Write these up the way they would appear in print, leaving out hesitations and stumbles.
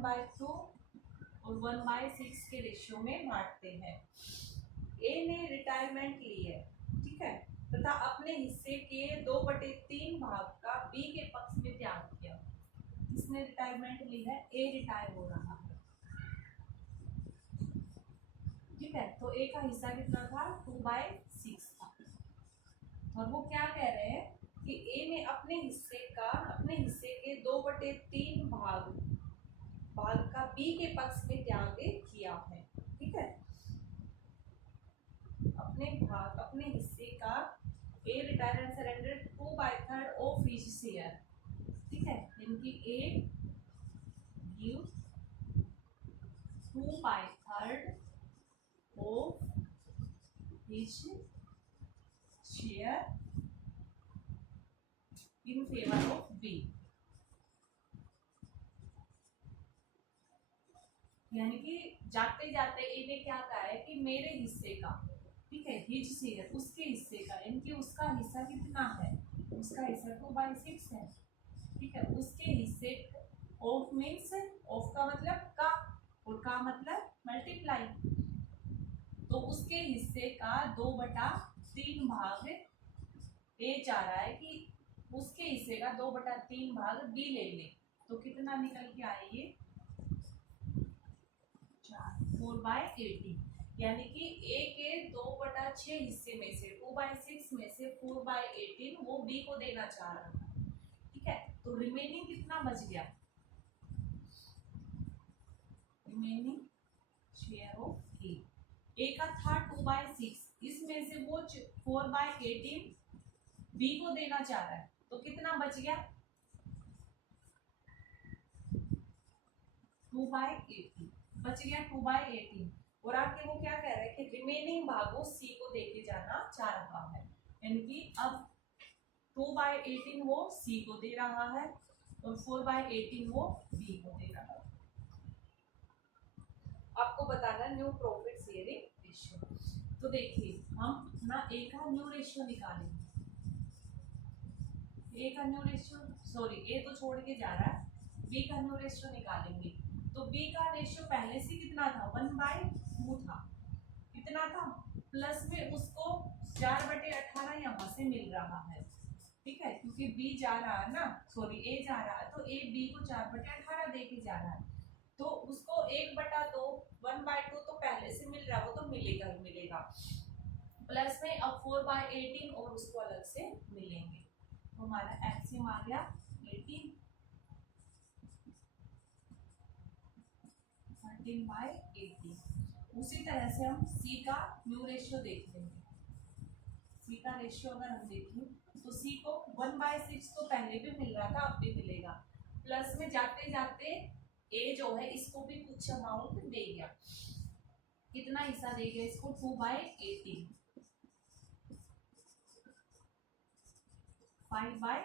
1/2 और 1/6 के रेशियो में बांटते हैं। ए ने रिटायरमेंट ली है, ठीक है, तथा अपने हिस्से के 2/3 भाग का बी के पक्ष में त्याग किया। किसने रिटायरमेंट ली है? ए रिटायर हो रहा है, ठीक है। तो ए का हिस्सा कितना था? 2/6 था। और वो क्या कह रहे हैं कि ए ने अपने हिस्से के 2/3 भाग का बी के पक्ष में त्याग किया है, ठीक है। अपने हिस्से का A retire and surrender 2/3 of his share, ठीक है, इनकी A give 2/3 of his share in favour of B. यानी कि जाते जाते ए ने क्या कहा है कि मेरे हिस्से का, ठीक है, हिज शेयर, उसके हिस्से का, यानी कि उसका हिस्सा कितना है? उसका हिस्सा 2/6 है, ठीक है। उसके हिस्से ऑफ मीन्स ऑफ का मतलब का और का मतलब मल्टीप्लाई, तो उसके हिस्से का 2/3 भाग ए चाह रहा है कि उसके हिस्से का 2/3 भाग बी ले ले। तो कितना निकल के आए ये? 4/18, यानी कि ए के 2/6 हिस्से में से 2/6 में से 4/18 वो बी को देना चाह रहा था, ठीक है। तो रिमेनिंग कितना बच गया? रिमेनिंग शेयर ऑफ ए का था 2/6, इसमें से वो 4/18 बी को देना चाह रहा है, तो कितना बच गया? 2/18 बच गया, 2/18। और आगे वो क्या कह रहा है कि रिमेनिंग भाग वो सी को देके जाना चाह रहा है, यानी कि अब 2/18 वो सी को दे रहा है और 4/18 वो बी को दे रहा है। आपको बताना न्यू प्रॉफिट शेयरिंग रेशियो। तो देखिए हम अपना ए का न्यू रेशियो निकालेंगे। ए का न्यू रेशियो, सॉरी ए तो छोड़ के जा रहा है, बी का न्यू रेशियो निकालेंगे। तो बी का रेशियो पहले से कितना था? 1/2 था। कितना था? प्लस में उसको 4/18 यहाँ से मिल रहा है, ठीक है, क्योंकि बी जा रहा है ना, सॉरी ए जा रहा है, तो ए बी को 4/18 दे के जा रहा है, तो उसको 1/2 1/2 तो पहले से मिल रहा है, वो तो मिलेगा ही मिलेगा, प्लस में अब 4/18 और उसको अलग से मिलेंगे। तो हमारा एलसीएम आ गया 18, 13/18। उसी तरह से हम सी का न्यू रेशियो देख लेंगे। सी का रेशियो अगर हम देखें तो सी को 1/6 तो पहले भी मिल रहा था, अब भी मिलेगा, प्लस में जाते जाते ए जो है इसको भी कुछ अमाउंट दे गया। कितना हिस्सा दे गया इसको? 2/18, 5/,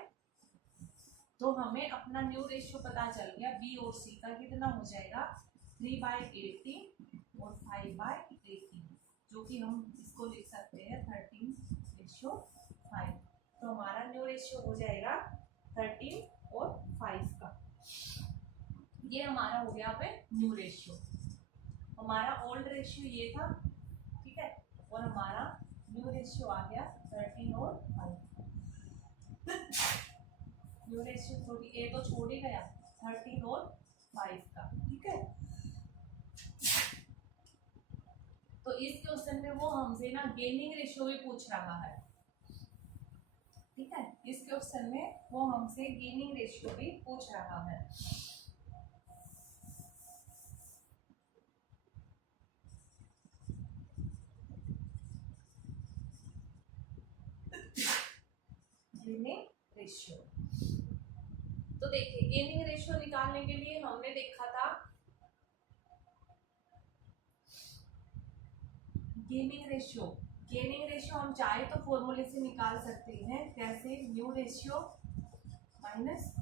तो हमें अपना न्यू रेशियो पता चल गया। बी और सी का कितना हो जाएगा? 3/18 और 5/18, जो कि हम इसको लिख सकते हैं 13:5। तो हमारा न्यू रेशियो हो जाएगा 13 और 5 का। ये हमारा हो गया पे न्यू रेशियो। हमारा ओल्ड रेशियो ये था, ठीक है, और हमारा न्यू रेशियो आ गया 13 और 5। न्यू रेशियो थोड़ी ए तो छोड़ ही गया, 13 और 5 का, ठीक है। तो इस क्वेश्चन में वो हमसे ना गेनिंग रेशियो भी पूछ रहा है, ठीक है, इस क्वेश्चन में वो हमसे गेनिंग रेशियो भी पूछ रहा है। गेनिंग रेशियो, तो देखिए गेनिंग रेशियो निकालने के लिए हमने देखा था गेनिंग रेशियो हम चाहे तो फॉर्मूले से निकाल सकते हैं। कैसे? New ratio minus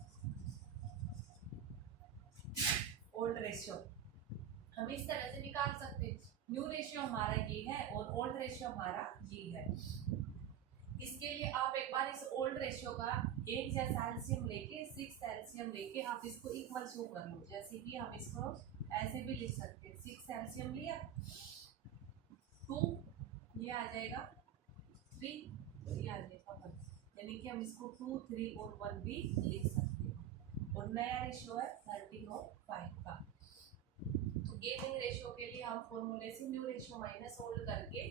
old ratio, हम इस तरह से निकाल सकते हैं। न्यू रेशियो हमारा ये है और ओल्ड रेशियो हमारा ये है। इसके लिए आप एक बार इस ओल्ड रेशियो का एक जैसा एलसीएम लेके 6 एलसीएम लेके आप इसको इक्वल शो कर लो। जैसे कि हम इसको ऐसे भी लिख सकते हैं, 6 एलसीएम लिया 2, ये आ जाएगा 3, ये आ जाएगा 1, यानी कि हम इसको 2, 3 और 1 भी लिख सकते हैं। और नया रेशियो है 13 और 5 का। तो गेनिंग रेशियो के लिए हम फॉर्मूले से न्यू रेशियो माइनस ओल्ड करके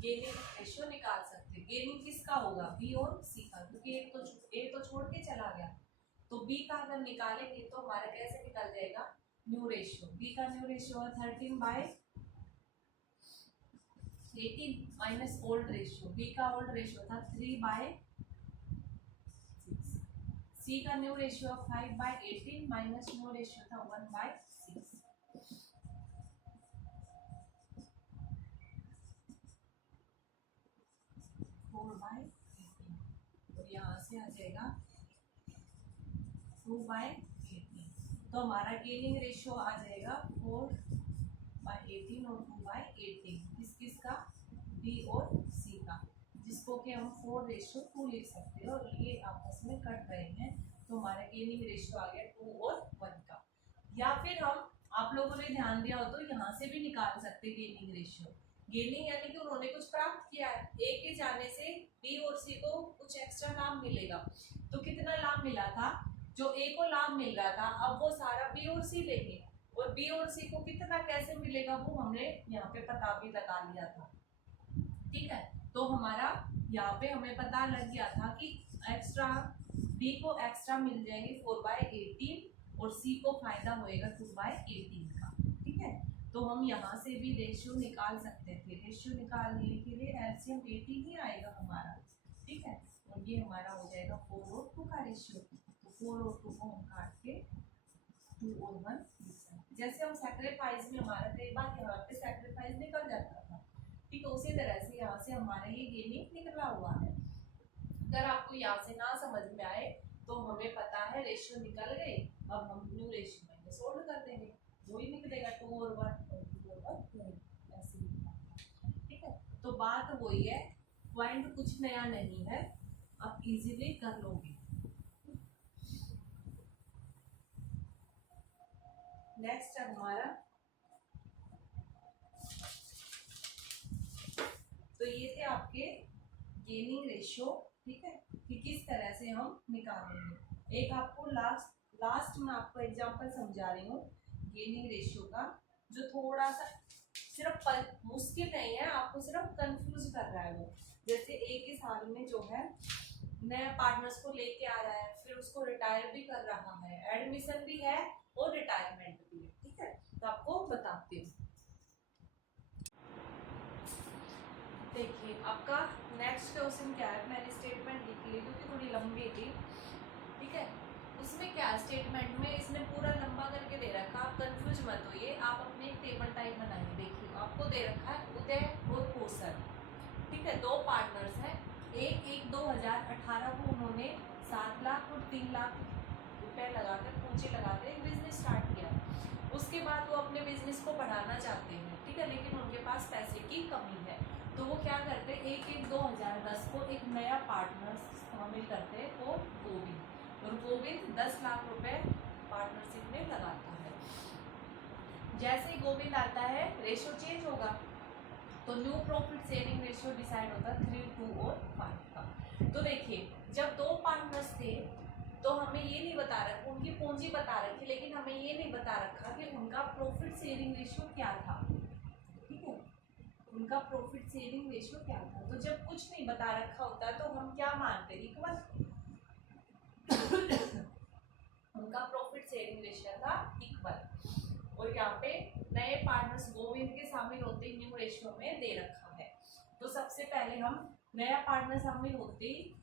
गेनिंग रेशियो निकाल सकते हैं। गेनिंग किसका होगा, बी और सी का, क्योंकि एक तो छोड़ के चला गया। तो बी का अगर निकालेंगे तो हमारा कैसे निकल जाएगा, न्यू रेशियो। बी का न्यू रेशियो है 13/18 माइनस ओल्ड रेशियो। बी का ओल्ड रेशियो था 3/6। सी का new ratio 5/18 minus new ratio था 1/6। तो यहाँ से आ जाएगा 2/18। तो हमारा गेनिंग रेशियो आ जाएगा 4/18 और 2/18। किसका, बी और सी का, जिसको कि हम 4:2 लिख सकते हैं। और ये आपस में कट रहे हैं, तो हमारा गेनिंग रेशियो आ गया 2 और 1 का। या फिर हम, आप लोगों ने ध्यान दिया हो तो यहाँ से भी निकाल सकते गेनिंग रेशियो। गेनिंग यानी कि उन्होंने कुछ प्राप्त किया है, ए के जाने से बी और सी को कुछ एक्स्ट्रा लाभ मिलेगा। तो कितना लाभ मिला था, जो ए को लाभ मिल रहा था, अब वो सारा बी और सी लेंगे। और बी और सी को कितना कैसे मिलेगा वो हमने यहाँ पे पता भी लगा लिया था। ठीक है, तो हमारा यहाँ पे हमें पता लग गया था कि एक्स्ट्रा बी को एक्स्ट्रा मिल जाएंगे 4/18 और सी को फायदा होएगा 2/18 का। ठीक है, तो हम यहाँ से भी रेशियो निकाल सकते थे। रेशियो निकालने के लिए एलसीएम 18 ही आएगा हमारा। ठीक है, और ये हमारा हो जाएगा 4 और 2 का रेशियो। तो 4 और 2 को हम काट के 2 और 1, जैसे हम सैक्रिफाइस में हमारा कई बार यहाँ पे सैक्रिफाइस निकल जाता था। ठीक है, उसी तरह से यहाँ से हमारा ये गेनिंग निकला हुआ है। अगर आपको यहाँ से ना समझ में आए तो हमें पता है रेशियो निकल गए, अब हम न्यू रेशियो माइनस सोल्व कर देंगे, वही निकलेगा 2 और 1 और 2 और 1 ऐसे निकला। ठीक है, तो बात वही है, पॉइंट कुछ नया नहीं है, आप इजीली कर लोगे। नेक्स्ट है हमारा, तो ये थे आपके गेनिंग रेशियो। ठीक है, कि किस तरह से हम निकालेंगे। एक आपको लास्ट में आपको एग्जांपल समझा रही हूँ गेनिंग रेशियो का, जो थोड़ा सा सिर्फ मुश्किल नहीं है, आपको सिर्फ कंफ्यूज कर रहा है वो। जैसे एक ही साल में जो है नए पार्टनर्स को लेके आ रहा है, फिर उसको रिटायर भी कर रहा है, एडमिशन भी है और रिटायरमेंट भी है। ठीक है, तो आपको बताती हूँ। देखिए आपका नेक्स्ट क्वेश्चन क्या है, मैंने स्टेटमेंट लिख ली क्योंकि थोड़ी लंबी थी। ठीक है, उसमें क्या स्टेटमेंट में इसने पूरा लंबा करके दे रखा, आप कंफ्यूज मत होइए, आप अपने एक टेबल टाइप बनाइए। देखिए आपको दे रखा है उदय और कौशल। ठीक है, 2 पार्टनर्स हैं। एक 2018 को उन्होंने 7 लाख और 3 लाख रुपए लगाकर पूंजी लगाकर एक बिजनेस स्टार्ट किया। उसके बाद वो अपने बिजनेस को बढ़ाना चाहते हैं। ठीक है, लेकिन उनके पास पैसे की कमी है, तो वो क्या करते हैं, 1/1/2010 को एक नया पार्टनर शामिल करते हैं, वो गोविंद। और गोविंद 10 लाख रुपए पार्टनरशिप में लगाता है। जैसे ही गोविंद आता है रेशियो चेंज होगा, तो new profit sharing ratio decide होता है 3, 2 और 5 का। तो देखिए जब 2 पार्टनर्स थे तो हमें ये नहीं बता रखा, उनकी पूंजी बता रखी, लेकिन हमें ये नहीं बता रखा कि उनका प्रॉफिट शेयरिंग रेशियो क्या था। ठीक है, उनका प्रॉफिट शेयरिंग रेशियो क्या था। तो जब कुछ नहीं बता रखा होता तो हम क्या मानते, इक्वल। उनका प्रॉफिट शेयरिंग रेशियो था इक्वल। और यहाँ पे नए पार्टनर्स गोविंद के शामिल होते न्यू रेशियो में दे रखा है। तो सबसे पहले हम नया पार्टनर शामिल होते ही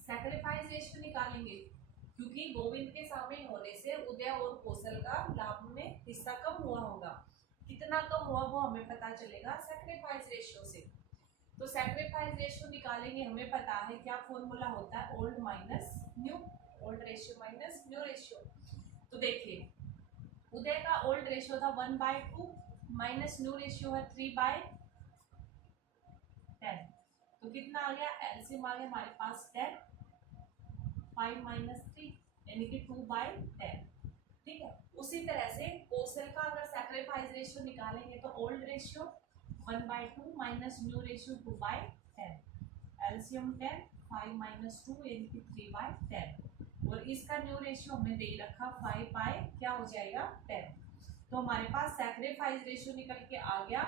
सैक्रिफाइस रेशियो निकालेंगे, क्योंकि गोविंद के शामिल होने से उदय और कौशल का लाभ में हिस्सा कम हुआ होगा। कितना कम हुआ वो हमें पता चलेगा सैक्रिफाइस रेशियो से। तो सैक्रिफाइस रेशियो निकालेंगे, हमें पता है क्या फॉर्मूला होता है, old minus new, old ratio minus new ratio. तो देखिए उदय का ओल्ड रेशियो था 1/2 माइनस न्यू रेशियो है 3/10। तो कितना आ गया, एलसीएम आ गया हमारे पास 10। 5 माइनस 3 यानी कि 2/10। ठीक है, उसी तरह से कौशल का अगर सैक्रिफाइस रेशियो निकालेंगे तो old ratio 1/2 minus new ratio 2/10, LCM 10, 5 minus 2 यानी कि 3/10, और इसका न्यू रेशियो हमने दे रखा 5 बाय क्या हो जाएगा 10। तो हमारे पास सैक्रिफाइस रेशियो निकल के आ गया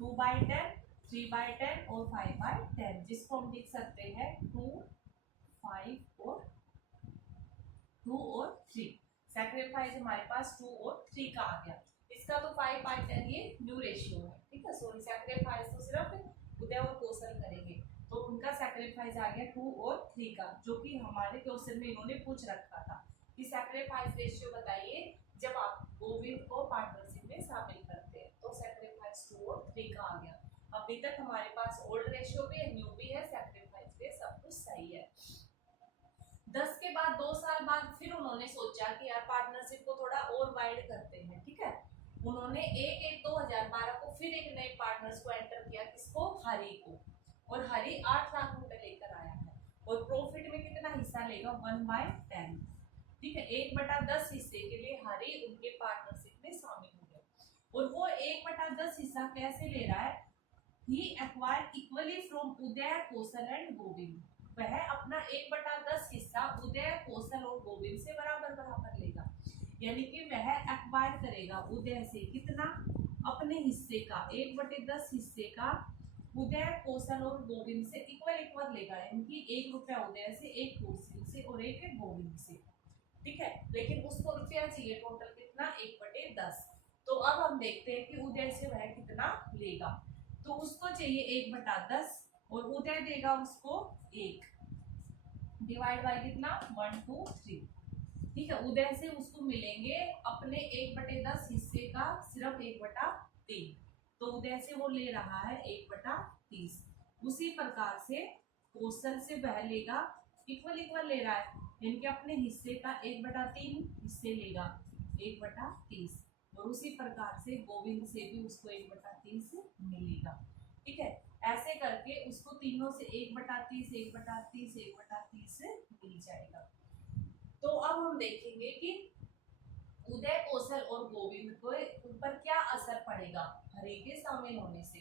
2/10, 3/10 और 5/10, जिसको हम लिख सकते हैं 2, 5 और 3। सैक्रिफाइस हमारे पास 2 और 3 का आ गया। इसका तो 5/10 ये न्यू रेशियो है। ठीक है, सॉरी सैक्रिफाइस तो सिर्फ उदय और कौशल करेंगे, तो उनका सैक्रिफाइस आ गया 2 और 3 का, जो कि हमारे क्वेश्चन में इन्होंने पूछ रखा था कि सैक्रिफाइस रेशियो बताइए जब आप गोविंद को पार्टनरशिप में शामिल करते हैं। तो सैक्रिफाइस 2 और 3 का आ गया। अभी तक हमारे पास ओल्ड रेशियो भी है, न्यू भी है, सैक्रिफाइस भी, सब कुछ सही है। 10 के बाद 2 साल बाद फिर उन्होंने सोचा कि यार पार्टनरशिप को थोड़ा और वाइड करते हैं। ठीक है, उन्होंने 1/1/2012 को फिर एक नए पार्टनर्स को एंटर किया, किसको, हरि को, और हरि 8 लाख रुपए लेकर आया है, और प्रॉफिट में कितना हिस्सा लेगा 1/10। ठीक है, 1/10 हिस्से के लिए हरि उनके पार्टनरशिप में शामिल हो गया, और वो 1/10 हिस्सा कैसे ले रहा है, he acquire equally from Uday, Kaushal and Govind. वह अपना 1/10 हिस्सा उदय, कौशल और गोविंद से बराबर बराबर लेगा, यानी कि वह एक्वायर करेगा उदय से कितना, अपने हिस्से का 1/10 हिस्से का उदय, कौशल और गोविंद से इक्वल लेगा, यानी कि 1 रुपया उदय से, 1 कौशल से और 1 गोविंद से। ठीक है, लेकिन उसको रुपया चाहिए टोटल कितना, 1/10। तो अब हम देखते हैं कि उदय से वह कितना लेगा। तो उसको चाहिए 1/10 और उदय देगा उसको 1, डिवाइड बाय कितना 1, 2, 3। ठीक है, उदय से उसको मिलेंगे अपने 1/10 हिस्से का सिर्फ 1/3, तो उदय से वो ले रहा है 1/30। उसी प्रकार से कौशल से वह लेगा इक्वल ले रहा है, यानी कि अपने हिस्से का 1/3 हिस्से लेगा 1/30, और उसी प्रकार से गोविंद से भी उसको 1/30 मिलेगा। ठीक है, ऐसे करके उसको तीनों से 1/30 1/30 1/30 मिल जाएगा। तो अब हम देखेंगे कि उदय, कौशल और गोविंद को ऊपर क्या असर पड़ेगा हरि के शामिल होने से,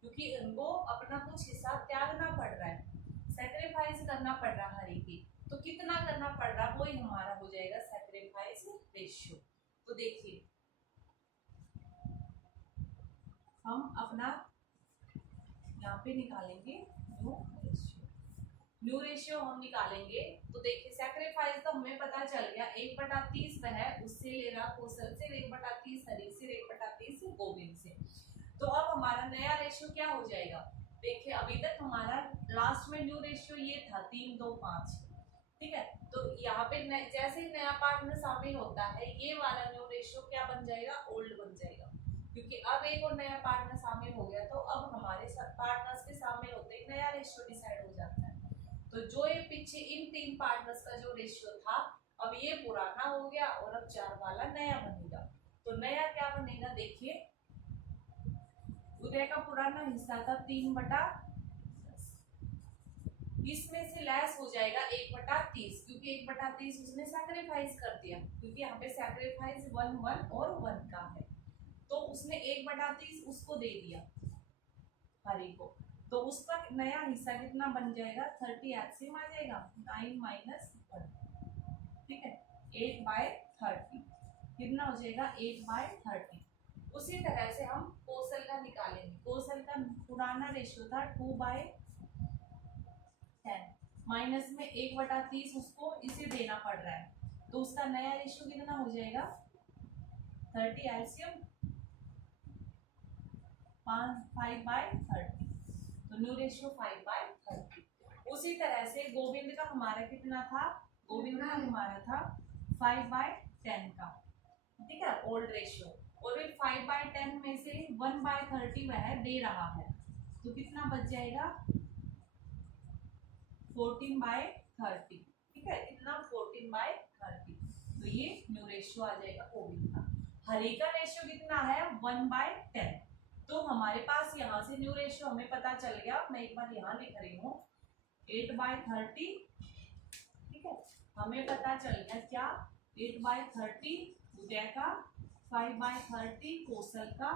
क्योंकि उनको अपना कुछ हिस्सा त्यागना पड़ रहा है, सैक्रिफाइस करना पड़ रहा है हरि की। तो कितना करना पड़ रहा, वो ही हमारा हो जाएगा सैक्रिफाइस रेशियो। तो देखिए हम अपना यहाँ पे निकालेंगे न्यू रेशियो हम निकालेंगे। तो देखिए सैक्रिफाइस तो हमें पता चल गया 1/30 वह उससे ले रहा, कौशल से 1/30 हरि से, 1/30 गोविंद से। तो अब हमारा नया रेशियो क्या हो जाएगा, देखिए अभी तक हमारा लास्ट में न्यू रेशियो ये था 3, 2, 5। ठीक है, तो यहाँ पे जैसे ही नया पार्टनर शामिल होता है ये वाला न्यू रेशियो क्या बन जाएगा, ओल्ड बन जाएगा, क्योंकि अब एक और नया पार्टनर शामिल हो गया, तो अब हमारे पार्टनर्स के शामिल होते ही नया रेशियो डिसाइड हो जाता है। तो जो ये पीछे इन 3 पार्टनर्स का जो रेशियो था अब ये पुराना हो गया, और अब 4 वाला नया बनेगा। तो नया क्या बनेगा, देखिए उदय का पुराना हिस्सा था 3/10, इसमें से लेस हो जाएगा 1/30, क्योंकि 1/30 उसने सैक्रिफाइस कर दिया, क्योंकि यहाँ पे सैक्रिफाइस 1, 1 और 1 का है, तो उसने 1/30 उसको दे दिया हरि को, तो उसका नया हिस्सा कितना बन जाएगा 30 एलसीएम आ जाएगा 9 माइनस 1। ठीक है, 8/30 कितना हो जाएगा 8/30। उसी तरह से हम कौशल का निकालेंगे। कौशल का पुराना रेशियो था 2/10, माइनस में 1/30 उसको इसे देना पड़ रहा है, तो उसका नया रेशियो कितना हो जाएगा 30 एलसीएम 5/30, तो न्यू रेशियो 5/30। उसी तरह से गोविंद का हमारा कितना था, गोविंद का हमारा था 5/10 का। ठीक है, ओल्ड रेशियो, और फिर 5/10 में से 1/30 वह दे रहा है, तो कितना बच जाएगा 14/30। ठीक है, कितना 14/30, तो ये न्यू रेशियो आ जाएगा गोविंद का। हरि का रेशियो कितना है 1/10, तो हमारे पास यहाँ से न्यू रेशियो हमें पता चल गया। मैं एक बार यहाँ लिख रही हूँ 8/30, ठीक है, हमें पता चल गया क्या, 8/30 उदय का, 5/30 कौशल का,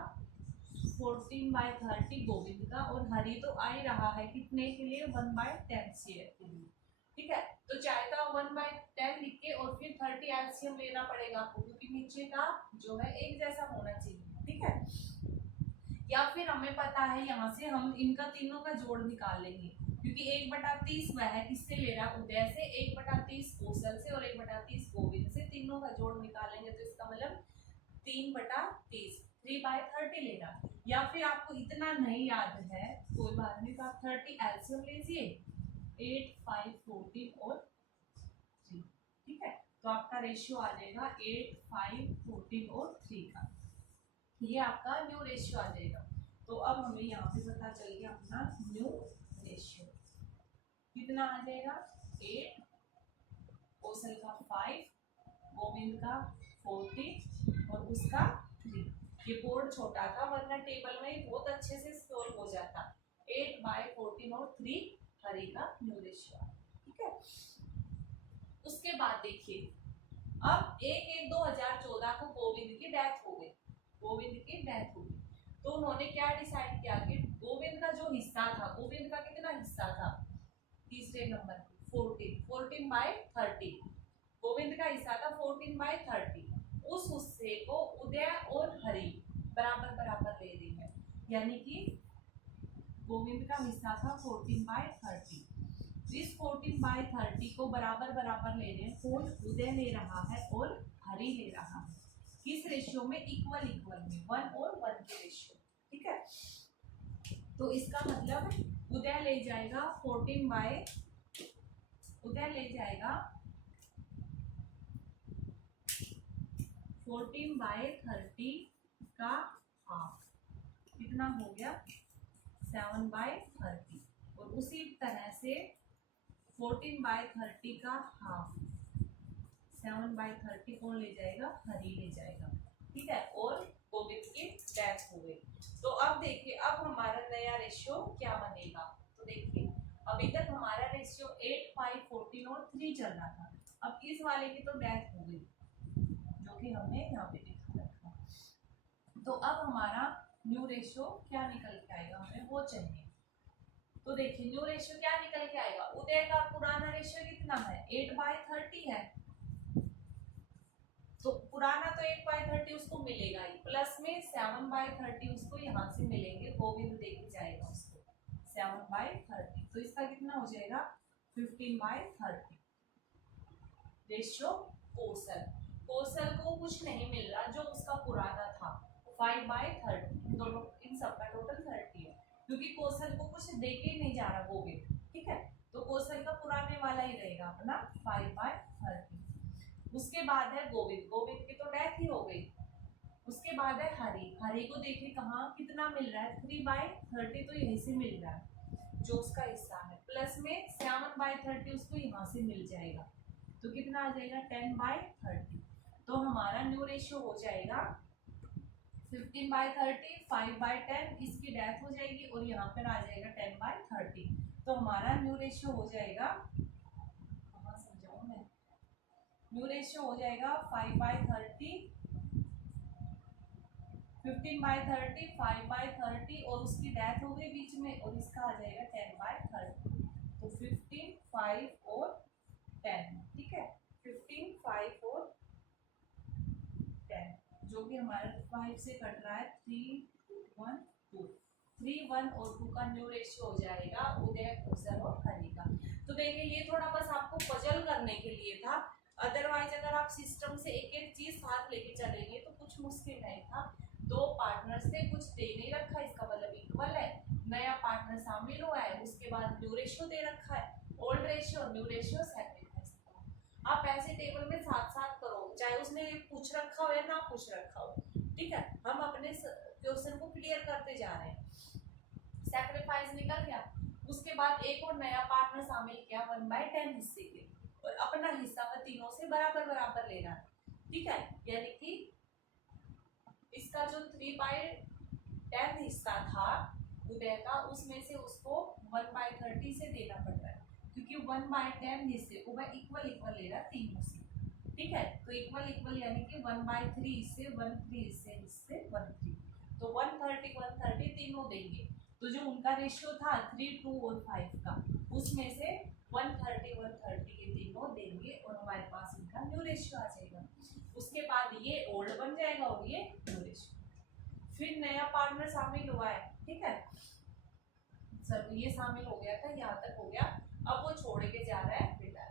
14/30 गोविंद का, और हरि तो आ ही रहा है कितने के लिए, 1/10 शेयर के लिए। ठीक है, तो चाहे तो 1/10 लिख के और फिर 30 एलसीएम लेना पड़ेगा आपको, क्योंकि नीचे का जो है एक जैसा होना चाहिए। ठीक है, या फिर हमें पता है यहाँ से हम इनका तीनों का जोड़ निकाल लेंगे, क्योंकि 1/30 वह किससे ले रहा, उदय से, 1/30 कौशल से और 1/30 गोविंद से, तीनों का जोड़ निकालेंगे तो इसका मतलब 3/30, 3/30 लेना। या फिर आपको इतना नहीं याद है कोई बात नहीं, तो आप 30 एलसीएम लीजिए, 8, 5, 14 और 3। ठीक है, तो आपका रेशियो आ जाएगा 8, 5, 14 और 3 का, ये आपका न्यू रेशियो आ जाएगा। तो अब हमें यहाँ पे पता चल गया अपना न्यू रेशियो कितना आ जाएगा, 8, कौशल का 5, गोविंद का 40 और उसका 3। ये बोर्ड छोटा था वरना टेबल में बहुत अच्छे से स्टोर हो जाता, 8/14 और 3 हरि का न्यू रेशियो। ठीक है, उसके बाद देखिए, अब 1/1/2014 को गोविंद की डेथ हो गई, गोविंद की डेथ हो गई, तो उन्होंने क्या डिसाइड किया कि गोविंद का जो हिस्सा था, गोविंद का कितना हिस्सा था, तीसरे नंबर 14/30, गोविंद का हिस्सा था 14/30, उस हिस्से को उदय और हरि बराबर बराबर ले रही है, यानी कि गोविंद का हिस्सा था 14/30, इस 14/30 को बराबर बराबर ले रहे हैं, कौन, उदय ले रहा है और हरि ले रहा है, किस रेशियो में, इक्वल इक्वल में, 1 और 1 के रेशियो। ठीक है, तो इसका मतलब उदय ले जाएगा 14/30 का हाफ, कितना हो गया, 7/30, और उसी तरह से 14/30 का हाफ, 7/30 कौन ले जाएगा, हरि ले जाएगा। ठीक है, और गोविंद की डेथ हो गई। तो अब देखिए, अब हमारा नया रेशियो क्या बनेगा, तो देखिए अभी तक हमारा रेशियो 8, 5, 14 और 3 चल रहा था, अब इस वाले की तो डेथ हो गई जो कि हमने यहाँ पे लिखा रखा, तो अब हमारा न्यू रेशियो क्या निकल के आएगा, हमें वो चाहिए। तो देखिए न्यू रेशियो क्या निकल के आएगा, उदय का पुराना रेशियो कितना है, 8/30 है, तो पुराना तो 8/30 उसको मिलेगा ही, प्लस में 7/30 उसको यहाँ से मिलेंगे, गोविंद देके जाएगा उसको 7/30, तो इसका कितना हो जाएगा, 15/30 रेशियो। कौशल को कुछ नहीं मिल रहा, जो उसका पुराना था 5/30, दोनों इन सबका टोटल 30 है, क्योंकि कौशल को कुछ देके ही नहीं जा रहा गोविंद। ठीक है, तो कौशल का पुराने वाला ही रहेगा अपना 5/30। उसके बाद है गोविंद, गोविंद की तो डेथ ही हो गई। उसके बाद है हरि, हरि को देखिए कहाँ कितना मिल रहा है, 3/30 तो यहीं से मिल रहा है जो उसका हिस्सा है, प्लस में 7/30 उसको यहाँ से मिल जाएगा, तो कितना आ जाएगा, 10/30। तो हमारा न्यू रेशियो हो जाएगा 15/30, 5/10, इसकी डेथ हो जाएगी और यहाँ पर आ जाएगा 10/30, तो हमारा न्यू रेशियो हो जाएगा, समझाऊं मैं, न्यू रेशियो हो जाएगा 5/30, 15/30, 5/30 और उसकी डेथ हो गई बीच में, और इसका आ जाएगा 10/30, तो 15, 5 और 10। ठीक है, 15, 5 और 10, जो कि हमारे 5 से कट रहा है 3, 1, 2, 3, 1 और 2 का न्यू रेशियो हो जाएगा उदय, कौशल और हरि का। तो देखिए ये थोड़ा बस आपको पजल करने के लिए था, अदरवाइज अगर आप सिस्टम से एक एक चीज साथ लेके चलेंगे तो कुछ मुश्किल नहीं था। दो पार्टनर से कुछ दे नहीं रखा, इसका मतलब इक्वल है, नया पार्टनर शामिल हुआ है, उसके बाद न्यू रेशियो दे रखा है, old ratio, new ratio, separate. आप ऐसे टेबल में साथ साथ करो, चाहे उसने पूछ रखा हो या ना पूछ रखा हो। ठीक है, हम अपने क्वेश्चन को क्लियर करते जा रहे हैं। सैक्रिफाइस निकल गया, उसके बाद एक और नया पार्टनर शामिल किया 1/10 हिस्से के, और अपना हिस्सा का तीनों से बराबर बराबर लेना है। ठीक है, यानी कि इसका जो 3/10 हिस्सा था उदय का, उसमें से उसको 1/30 से देना पड़ रहा है, क्योंकि कि 1/10 हिस्से को मैं इक्वल इक्वल ले रहा तीनों से, ठीक है। तो इक्वल इक्वल यानी कि 1/3 हिस्से 1/3 हिस्से 1/3, तो 130 130 तीनों देंगे। तो जो उनका रेशियो था 3, 2 और 5 का, उसमें से 130 130 के तीनों देंगे और हमारे पास इनका न्यू रेशियो आ जाएगा। उसके बाद ये ओल्ड बन जाएगा और ये न्यू रेशियो। फिर नया पार्टनर शामिल हुआ है, ठीक है सर, ये शामिल हो गया था, यहाँ तक हो गया। अब वो छोड़ के जा रहा है बेटा।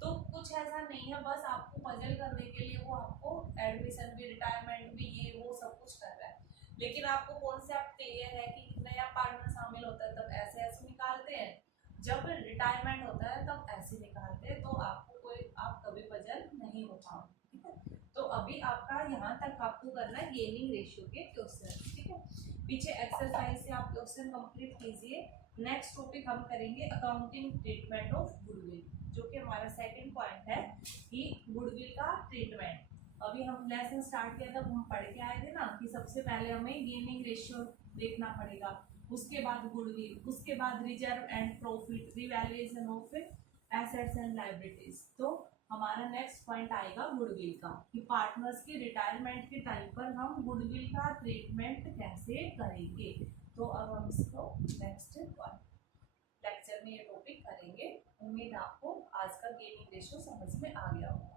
तो कुछ ऐसा नहीं है, बस आपको पजल करने के लिए वो आपको एडमिशन भी, रिटायरमेंट भी, ये वो सब कुछ कर रहा है। लेकिन आपको कॉन्सेप्ट क्लियर है कि नया पार्टनर शामिल होता है तब ऐसे ऐसे निकालते हैं, जब रिटायरमेंट होता है तब ऐसे निकालते हैं। तो आपको कोई, आप कभी पजल नहीं हो पाओगे, ठीक है। तो अभी आपका यहाँ तक आपको करना है गेनिंग रेशियो के क्वेश्चन, ठीक है। पीछे एक्सरसाइज से आप क्वेश्चन कंप्लीट कीजिए। नेक्स्ट टॉपिक हम करेंगे अकाउंटिंग ट्रीटमेंट ऑफ गुडविल, जो कि हमारा सेकंड पॉइंट है कि गुडविल का ट्रीटमेंट। अभी हम लेसन स्टार्ट किया था, हम पढ़ के आए थे ना कि सबसे पहले हमें गेनिंग रेशियो देखना पड़ेगा, उसके बाद गुडविल, उसके बाद reserve and profit, revaluation of assets and liabilities. तो हमारा नेक्स्ट पॉइंट आएगा गुडविल का, कि पार्टनर्स की रिटायरमेंट के टाइम पर हम गुडविल का ट्रीटमेंट कैसे करेंगे। तो अब हम इसको नेक्स्ट लेक्चर में ये टॉपिक करेंगे। उम्मीद आपको आज का गेनिंग रेशियो समझ में आ गया होगा।